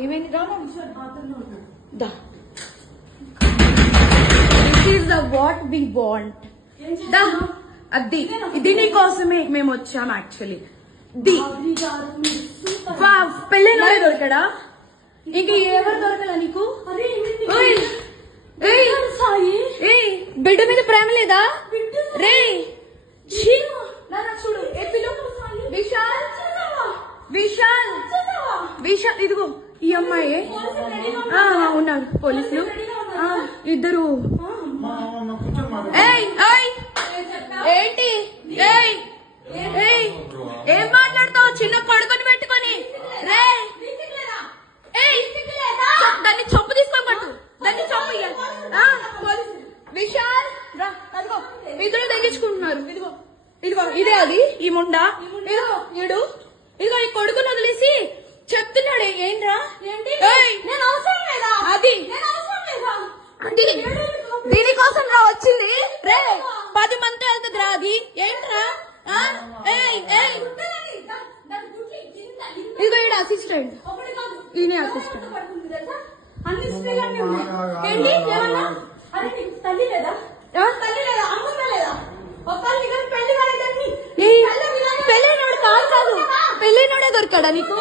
ఏమైంది దా this is the what we want దా అది ఇది నీకోసమే మేము వచ్చాం యాక్చువల్లీ పెళ్ళైనోడే దొరకడా ఇంక ఎవరు దొరకలా నీకు బిడ్డ మీద ప్రేమ లేదా రే చూడు విశాల్ విశాల్ విశాల్ ఇదిగో ఈ అమ్మాయి ఉన్నారు పోలీసులు ఇద్దరు ఏంటి ఏం మాట్లాడతావు చిన్న కొడుకుని పెట్టుకొని రే దాన్ని చంపు తీసుకొని పట్టు దాన్ని చంపు విశాల్ రా అదిగో ఇద్దరు తగ్గించుకుంటున్నారు ఇదిగో ఇదిగో ఇదే అది ఈ ముండా ఇదిగో ఇడు ఇదిగో ఈ కొడుకుని వదిలేసి చెప్తున్నాడు ఏంట్రా అది దీనికోసం రా వచ్చింది రే 10 మంది వెళ్తుంది రా అది ఏంట్రా ఇదిగో ఈడ అసిస్టెంట్ ఈయన అసిస్టెంట్ పెళ్ళైనోడు కాదు పెళ్ళైనోడే దొరికాడా నీకు